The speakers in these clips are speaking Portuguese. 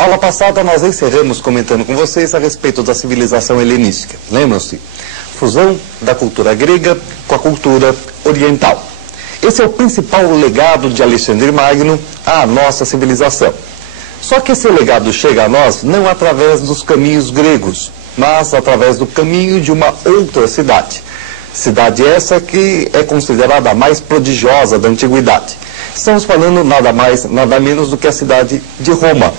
Aula passada nós encerramos comentando com vocês a respeito da civilização helenística. Lembram-se? Fusão da cultura grega com a cultura oriental. Esse é o principal legado de Alexandre Magno à nossa civilização. Só que esse legado chega a nós não através dos caminhos gregos, mas através do caminho de uma outra cidade. Cidade essa que é considerada a mais prodigiosa da antiguidade. Estamos falando nada mais, nada menos do que a cidade de Roma.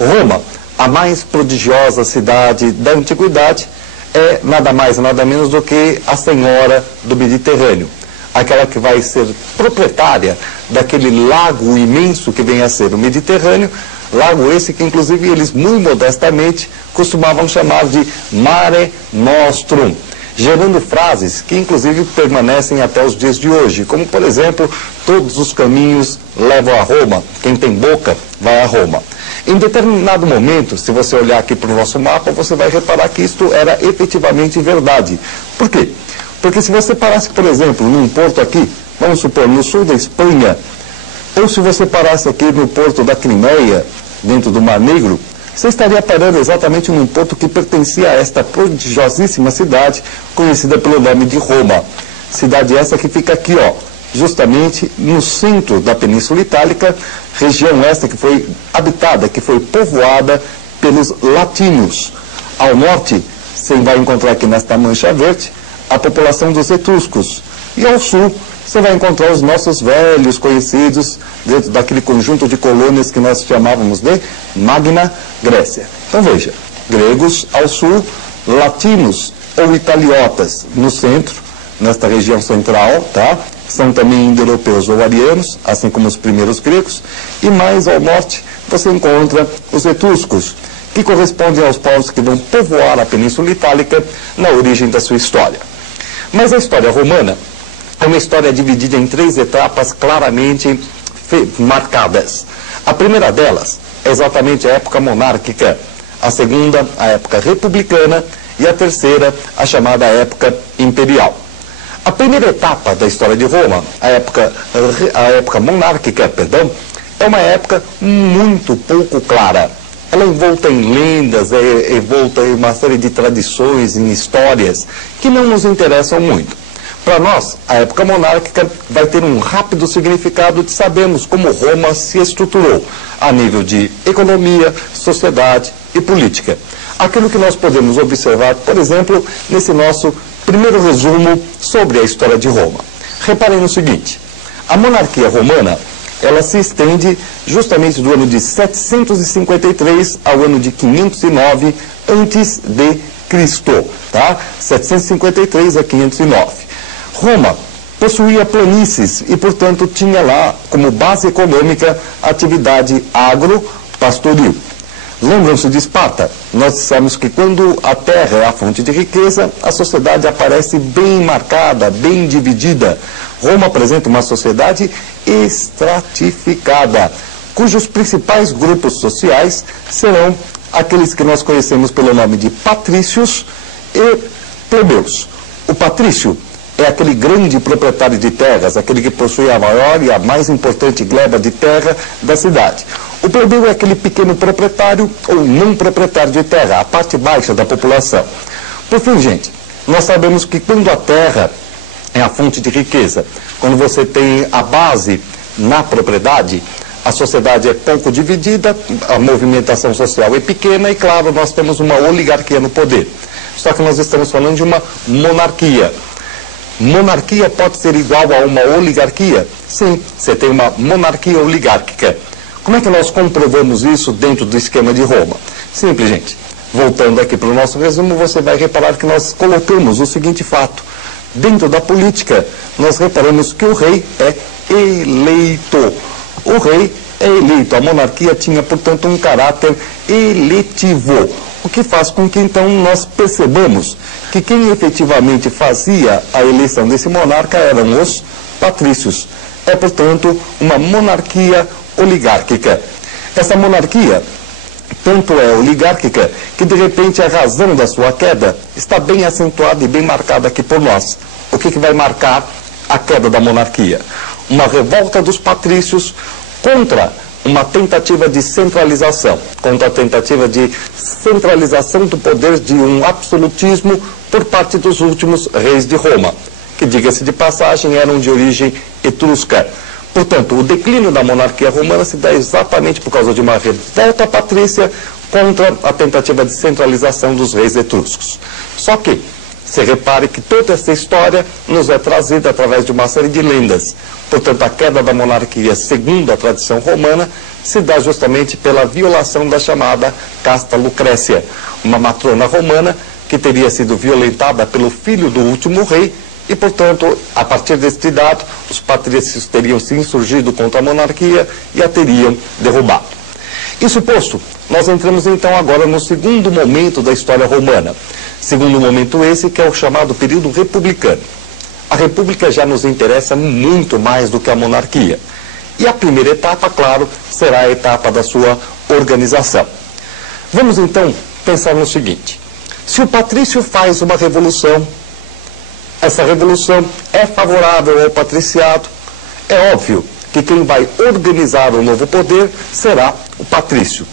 Roma, a mais prodigiosa cidade da antiguidade, é nada mais, nada menos do que a senhora do Mediterrâneo. Aquela que vai ser proprietária daquele lago imenso que vem a ser o Mediterrâneo, lago esse que inclusive eles muito modestamente costumavam chamar de Mare Nostrum, gerando frases que inclusive permanecem até os dias de hoje, como por exemplo, todos os caminhos levam a Roma, quem tem boca vai a Roma. Em determinado momento, se você olhar aqui para o nosso mapa, você vai reparar que isto era efetivamente verdade. Por quê? Porque se você parasse, por exemplo, num porto aqui, vamos supor, no sul da Espanha, ou se você parasse aqui no porto da Crimeia, dentro do Mar Negro, você estaria parando exatamente num porto que pertencia a esta prodigiosíssima cidade, conhecida pelo nome de Roma. Cidade essa que fica aqui, ó, justamente no centro da Península Itálica, região esta que foi habitada, que foi povoada pelos latinos. Ao norte, você vai encontrar aqui nesta mancha verde, a população dos etruscos. E ao sul, você vai encontrar os nossos velhos conhecidos dentro daquele conjunto de colônias que nós chamávamos de Magna Grécia. Então veja, gregos ao sul, latinos ou italiotas no centro, nesta região central, tá? São também indo-europeus ou arianos, assim como os primeiros gregos, e mais ao norte você encontra os etruscos, que correspondem aos povos que vão povoar a Península Itálica na origem da sua história. Mas a história romana é uma história dividida em 3 etapas claramente marcadas. A primeira delas é exatamente a época monárquica, a segunda, a época republicana, e a terceira, a chamada época imperial. A primeira etapa da história de Roma, a época monárquica, perdão, é uma época muito pouco clara. Ela é envolta em lendas, é envolta em uma série de tradições, em histórias, que não nos interessam muito. Para nós, a época monárquica vai ter um rápido significado de sabermos como Roma se estruturou a nível de economia, sociedade e política. Aquilo que nós podemos observar, por exemplo, nesse nosso primeiro resumo sobre a história de Roma. Reparem no seguinte, a monarquia romana, ela se estende justamente do ano de 753 ao ano de 509 antes de Cristo, tá? 753 a 509. Roma possuía planícies e, portanto, tinha lá como base econômica a atividade agro-pastoril. Lembram-se de Esparta? Nós dissemos que quando a terra é a fonte de riqueza, a sociedade aparece bem marcada, bem dividida. Roma apresenta uma sociedade estratificada, cujos principais grupos sociais serão aqueles que nós conhecemos pelo nome de patrícios e plebeus. O patrício é aquele grande proprietário de terras, aquele que possui a maior e a mais importante gleba de terra da cidade. O plebeu é aquele pequeno proprietário ou não proprietário de terra, a parte baixa da população. Por fim, gente, nós sabemos que quando a terra é a fonte de riqueza, quando você tem a base na propriedade, a sociedade é pouco dividida, a movimentação social é pequena e, claro, nós temos uma oligarquia no poder. Só que nós estamos falando de uma monarquia. Monarquia pode ser igual a uma oligarquia? Sim, você tem uma monarquia oligárquica. Como é que nós comprovamos isso dentro do esquema de Roma? Simples, gente. Voltando aqui para o nosso resumo, você vai reparar que nós colocamos o seguinte fato. Dentro da política, nós reparamos que o rei é eleito. O rei é eleito. A monarquia tinha, portanto, um caráter eletivo. O que faz com que, então, nós percebamos que quem efetivamente fazia a eleição desse monarca eram os patrícios. É, portanto, uma monarquia oligárquica. Essa monarquia tanto é oligárquica que, de repente, a razão da sua queda está bem acentuada e bem marcada aqui por nós. O que vai marcar a queda da monarquia? Uma revolta dos patrícios contra uma tentativa de centralização, contra a tentativa de centralização do poder de um absolutismo por parte dos últimos reis de Roma, que, diga-se de passagem, eram de origem etrusca. Portanto, o declínio da monarquia romana se dá exatamente por causa de uma revolta patrícia contra a tentativa de centralização dos reis etruscos. Só que, se repare que toda essa história nos é trazida através de uma série de lendas. Portanto, a queda da monarquia, segundo a tradição romana, se dá justamente pela violação da chamada casta Lucrécia, uma matrona romana que teria sido violentada pelo filho do último rei e, portanto, a partir deste dado, os patrícios teriam se insurgido contra a monarquia e a teriam derrubado. Isso posto, nós entramos então agora no segundo momento da história romana. Segundo momento esse que é o chamado período republicano. A república já nos interessa muito mais do que a monarquia. E a primeira etapa, claro, será a etapa da sua organização. Vamos então pensar no seguinte: se o patrício faz uma revolução, essa revolução é favorável ao patriciado, é óbvio que quem vai organizar o novo poder será o patrício.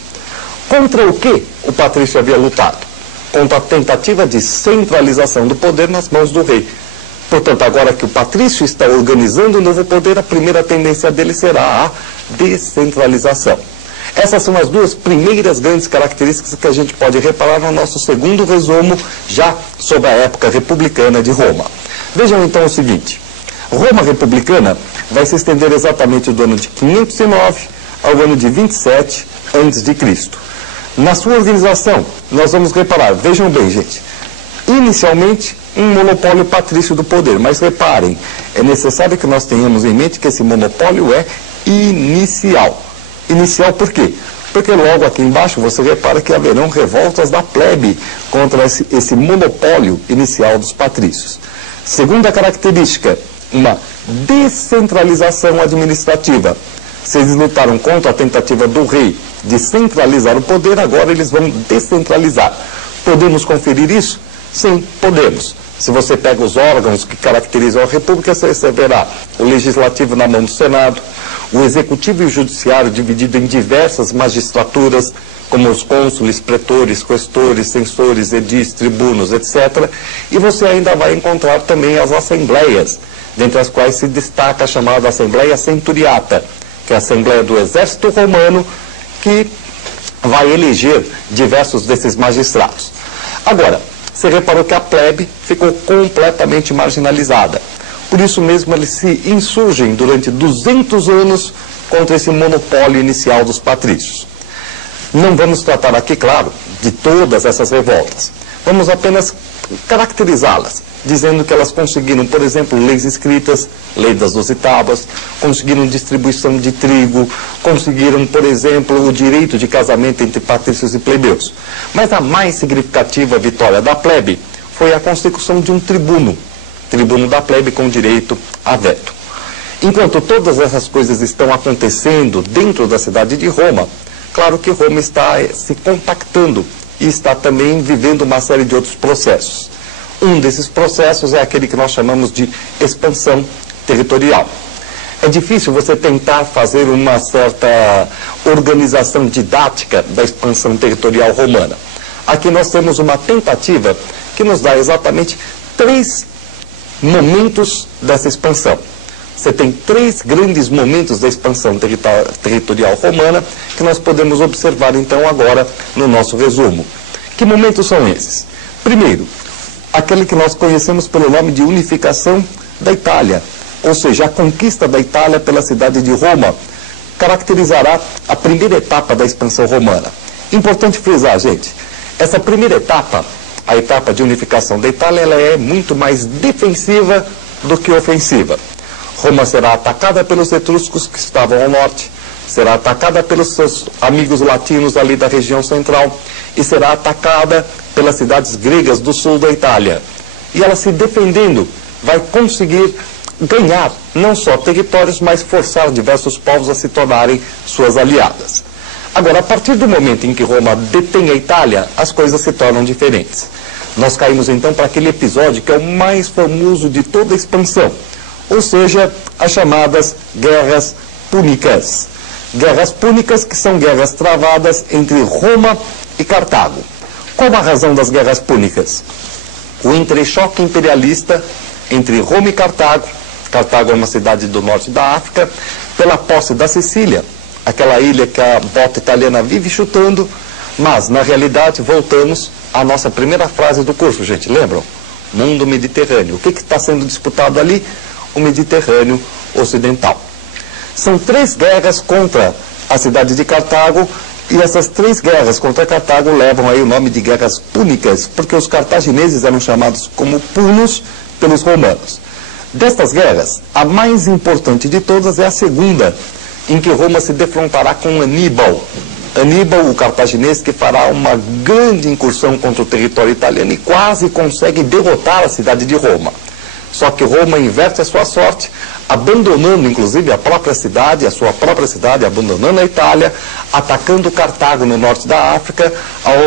Contra o que o patrício havia lutado? Contra a tentativa de centralização do poder nas mãos do rei. Portanto, agora que o patrício está organizando o novo poder, a primeira tendência dele será a descentralização. Essas são as duas primeiras grandes características que a gente pode reparar no nosso segundo resumo, já sobre a época republicana de Roma. Vejam então o seguinte: Roma republicana vai se estender exatamente do ano de 509 ao ano de 27 a.C. Na sua organização, nós vamos reparar, vejam bem, gente, inicialmente um monopólio patrício do poder, mas reparem, é necessário que nós tenhamos em mente que esse monopólio é inicial. Inicial por quê? Porque logo aqui embaixo você repara que haverão revoltas da plebe contra esse monopólio inicial dos patrícios. Segunda característica, uma descentralização administrativa. Se eles lutaram contra a tentativa do rei de centralizar o poder, agora eles vão descentralizar. Podemos conferir isso? Sim, podemos. Se você pega os órgãos que caracterizam a República, você verá o Legislativo na mão do Senado, o Executivo e o Judiciário dividido em diversas magistraturas, como os cônsules, pretores, questores, censores, edis, tribunos, etc. E você ainda vai encontrar também as assembleias, dentre as quais se destaca a chamada Assembleia Centuriata, que é a Assembleia do Exército Romano, que vai eleger diversos desses magistrados. Agora, você reparou que a plebe ficou completamente marginalizada. Por isso mesmo, eles se insurgem durante 200 anos contra esse monopólio inicial dos patrícios. Não vamos tratar aqui, claro, de todas essas revoltas. Vamos apenas caracterizá-las, dizendo que elas conseguiram, por exemplo, leis escritas, lei das 12 tábuas, conseguiram distribuição de trigo, conseguiram, por exemplo, o direito de casamento entre patrícios e plebeus. Mas a mais significativa vitória da plebe foi a constituição de um tribuno da plebe com direito a veto. Enquanto todas essas coisas estão acontecendo dentro da cidade de Roma, claro que Roma está se compactando e está também vivendo uma série de outros processos. Um desses processos é aquele que nós chamamos de expansão territorial. É difícil você tentar fazer uma certa organização didática da expansão territorial romana. Aqui nós temos uma tentativa que nos dá exatamente 3 momentos dessa expansão. Você tem 3 grandes momentos da expansão territorial romana que nós podemos observar então agora no nosso resumo. Que momentos são esses? Primeiro, aquele que nós conhecemos pelo nome de unificação da Itália, ou seja, a conquista da Itália pela cidade de Roma, caracterizará a primeira etapa da expansão romana. Importante frisar, gente, essa primeira etapa, a etapa de unificação da Itália, ela é muito mais defensiva do que ofensiva. Roma será atacada pelos etruscos que estavam ao norte, será atacada pelos seus amigos latinos ali da região central e será atacada pelas cidades gregas do sul da Itália. E ela, se defendendo, vai conseguir ganhar não só territórios, mas forçar diversos povos a se tornarem suas aliadas. Agora, a partir do momento em que Roma detém a Itália, as coisas se tornam diferentes. Nós caímos então para aquele episódio que é o mais famoso de toda a expansão, ou seja, as chamadas Guerras Púnicas. Guerras púnicas, que são guerras travadas entre Roma e Cartago. Qual a razão das guerras púnicas? O entrechoque imperialista entre Roma e Cartago. Cartago é uma cidade do norte da África, pela posse da Sicília, aquela ilha que a bota italiana vive chutando, mas, na realidade, voltamos à nossa primeira frase do curso, gente, lembram? Mundo Mediterrâneo. O que está sendo disputado ali? O Mediterrâneo Ocidental. São 3 guerras contra a cidade de Cartago, e essas 3 guerras contra Cartago levam aí o nome de guerras púnicas, porque os cartagineses eram chamados como punos pelos romanos. Destas guerras, a mais importante de todas é a segunda, em que Roma se defrontará com Aníbal. Aníbal, o cartaginês, que fará uma grande incursão contra o território italiano e quase consegue derrotar a cidade de Roma. Só que Roma inverte a sua sorte, abandonando inclusive a própria cidade, abandonando a Itália, atacando Cartago no norte da África,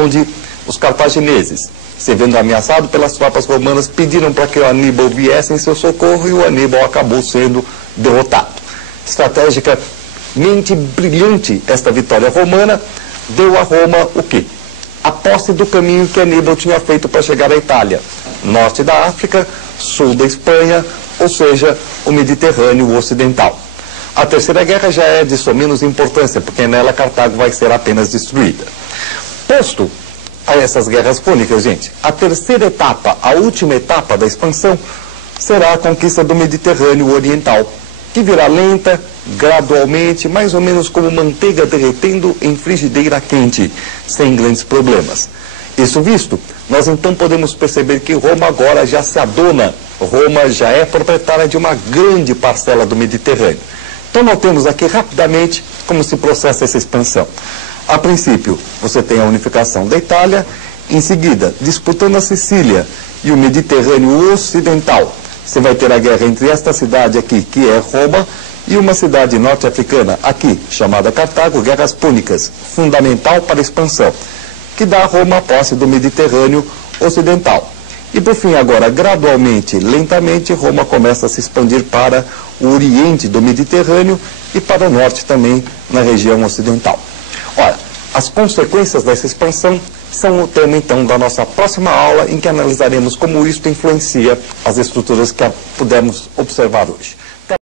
onde os cartagineses, se vendo ameaçado pelas tropas romanas, pediram para que o Aníbal viesse em seu socorro, e o Aníbal acabou sendo derrotado. Estrategicamente brilhante esta vitória romana deu a Roma o quê? A posse do caminho que Aníbal tinha feito para chegar à Itália. Norte da África, sul da Espanha, ou seja, o Mediterrâneo Ocidental. A terceira guerra já é de sua menos importância, porque nela Cartago vai ser apenas destruída. Posto a essas guerras púnicas, gente, a terceira etapa, a última etapa da expansão, será a conquista do Mediterrâneo Oriental, que virá lenta, gradualmente, mais ou menos como manteiga derretendo em frigideira quente, sem grandes problemas. Isso visto, nós então podemos perceber que Roma agora já se adona, Roma já é proprietária de uma grande parcela do Mediterrâneo. Então notemos aqui rapidamente como se processa essa expansão. A princípio, você tem a unificação da Itália, em seguida, disputando a Sicília e o Mediterrâneo Ocidental, você vai ter a guerra entre esta cidade aqui, que é Roma, e uma cidade norte-africana aqui, chamada Cartago, guerras púnicas, fundamental para a expansão, que dá a Roma a posse do Mediterrâneo Ocidental. E por fim, agora, gradualmente, lentamente, Roma começa a se expandir para o oriente do Mediterrâneo e para o norte também, na região ocidental. Ora, as consequências dessa expansão são o tema, então, da nossa próxima aula, em que analisaremos como isto influencia as estruturas que pudemos observar hoje.